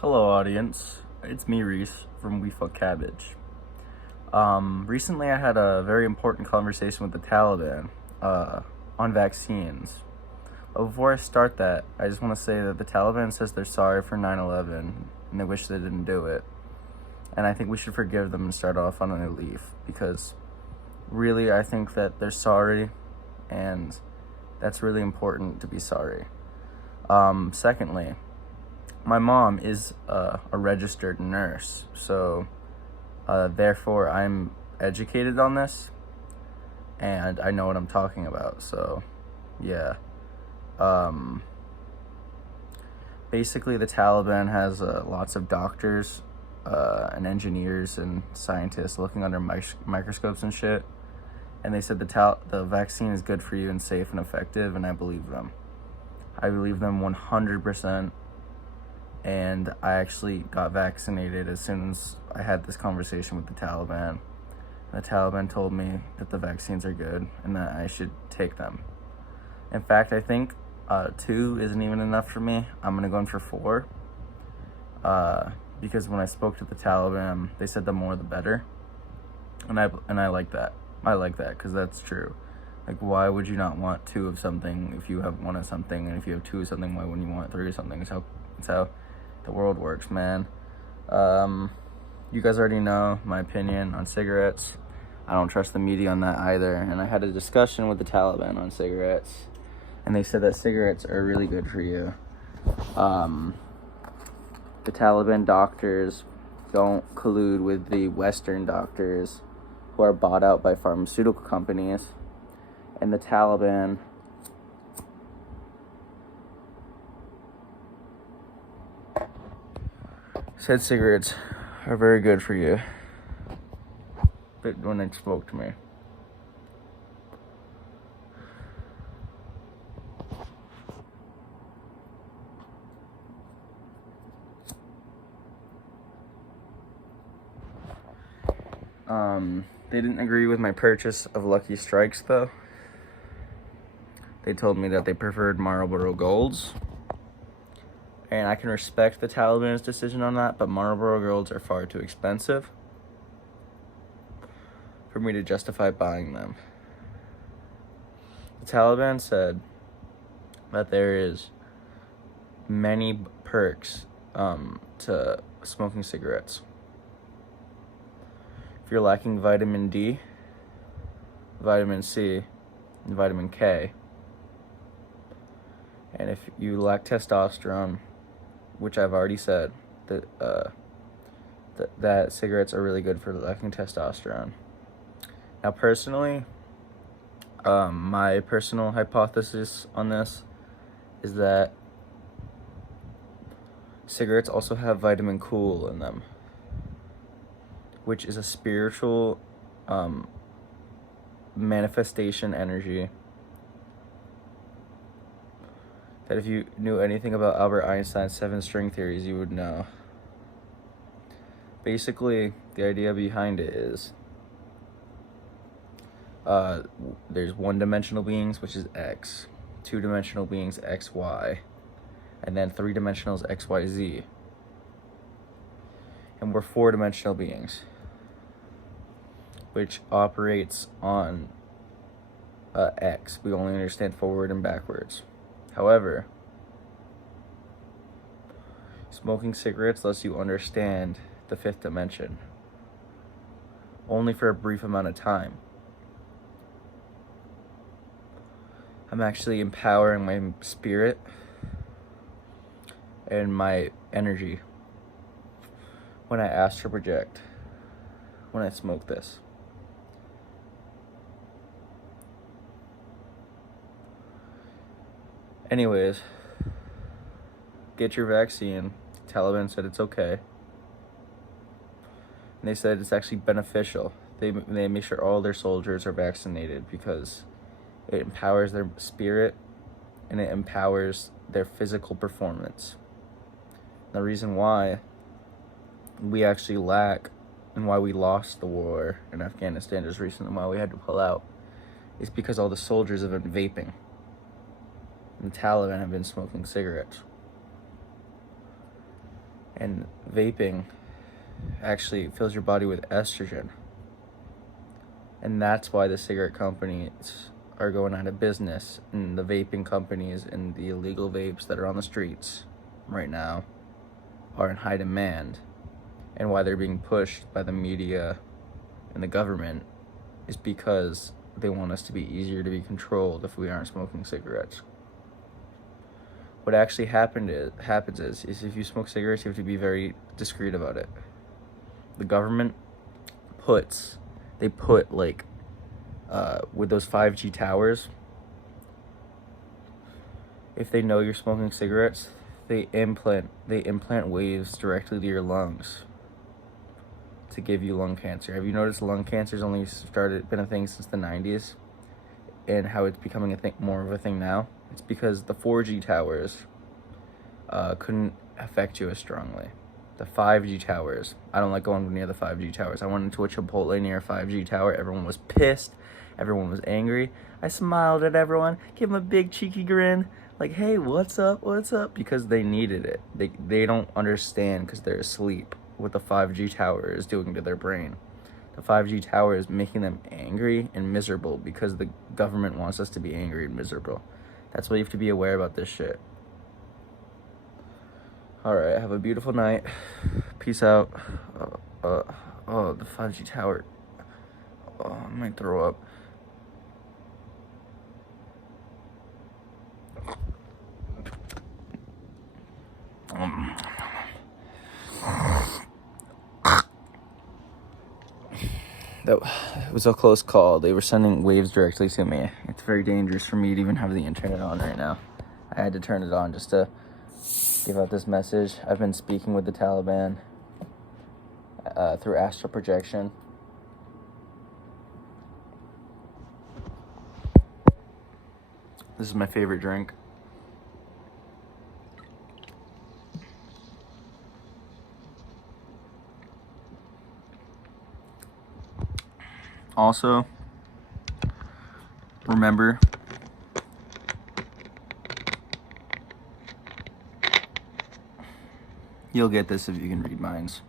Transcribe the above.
Hello, audience. It's me, Reese, from We Fuck Cabbage. Recently, I had a very important conversation with the Taliban on vaccines. But before I start that, I just want to say that the Taliban says they're sorry for 9/11 and they wish they didn't do it. And I think we should forgive them and start off on a new leaf because really, I think that they're sorry and that's really important to be sorry. Secondly, my mom is a registered nurse, so therefore I'm educated on this and I know what I'm talking about. So yeah. Basically, the Taliban has lots of doctors and engineers and scientists looking under microscopes and shit, and they said the vaccine is good for you and safe and effective, and I believe them. I believe them 100%. And I actually got vaccinated as soon as I had this conversation with the Taliban. The Taliban told me that the vaccines are good and that I should take them. In fact, I think 2 isn't even enough for me. I'm gonna go in for 4. Because when I spoke to the Taliban, they said the more the better. And I like that. I like that because that's true. Like, why would you not want 2 of something if you have 1 of something? And if you have 2 of something, why wouldn't you want 3 of something? It's how the world works, man. You guys already know my opinion on cigarettes. I don't trust the media on that either. And I had a discussion with the Taliban on cigarettes, and they said that cigarettes are really good for you. The Taliban doctors don't collude with the Western doctors who are bought out by pharmaceutical companies. And the Taliban said cigarettes are very good for you. But when they spoke to me, they didn't agree with my purchase of Lucky Strikes though. They told me that they preferred Marlboro Golds. And I can respect the Taliban's decision on that, but Marlboro Golds are far too expensive for me to justify buying them. The Taliban said that there is many perks to smoking cigarettes. If you're lacking vitamin D, vitamin C, and vitamin K, and if you lack testosterone, which I've already said, that cigarettes are really good for lacking testosterone. Now, personally, my personal hypothesis on this is that cigarettes also have vitamin cool in them, which is a spiritual manifestation energy that if you knew anything about Albert Einstein's 7 string theories, you would know. Basically, the idea behind it is there's one-dimensional beings, which is X, 2-dimensional beings, X, Y, and then 3-dimensional is X, Y, Z. And we're 4-dimensional beings, which operates on X. We only understand forward and backwards. However, smoking cigarettes lets you understand the 5th dimension, only for a brief amount of time. I'm actually empowering my spirit and my energy when I astral project, when I smoke this. Anyways, get your vaccine. Taliban said it's okay. And they said it's actually beneficial. They make sure all their soldiers are vaccinated because it empowers their spirit and it empowers their physical performance. The reason why we actually lack and why we lost the war in Afghanistan just recently, why we had to pull out, is because all the soldiers have been vaping. And the Taliban have been smoking cigarettes. And vaping actually fills your body with estrogen. And that's why the cigarette companies are going out of business, and the vaping companies and the illegal vapes that are on the streets right now are in high demand. And why they're being pushed by the media and the government is because they want us to be easier to be controlled if we aren't smoking cigarettes. What actually happens is if you smoke cigarettes, you have to be very discreet about it. The government put like with those 5G towers, if they know you're smoking cigarettes, they implant waves directly to your lungs to give you lung cancer. Have you noticed lung cancer's only been a thing since the 90s, and how it's becoming more of a thing now? It's because the 4G towers couldn't affect you as strongly. The 5G towers, I don't like going near the 5G towers. I went into a Chipotle near a 5G tower. Everyone was pissed. Everyone was angry. I smiled at everyone, gave them a big cheeky grin, like, hey, what's up, because they needed it. They don't understand because they're asleep what the 5G tower is doing to their brain. The 5G tower is making them angry and miserable because the government wants us to be angry and miserable. That's why you have to be aware about this shit. Alright, have a beautiful night. Peace out. The 5G tower. Oh, I might throw up. That was a close call. They were sending waves directly to me. It's very dangerous for me to even have the internet on right now. I had to turn it on just to give out this message. I've been speaking with the Taliban through astral projection. This is my favorite drink. Also, remember, you'll get this if you can read minds.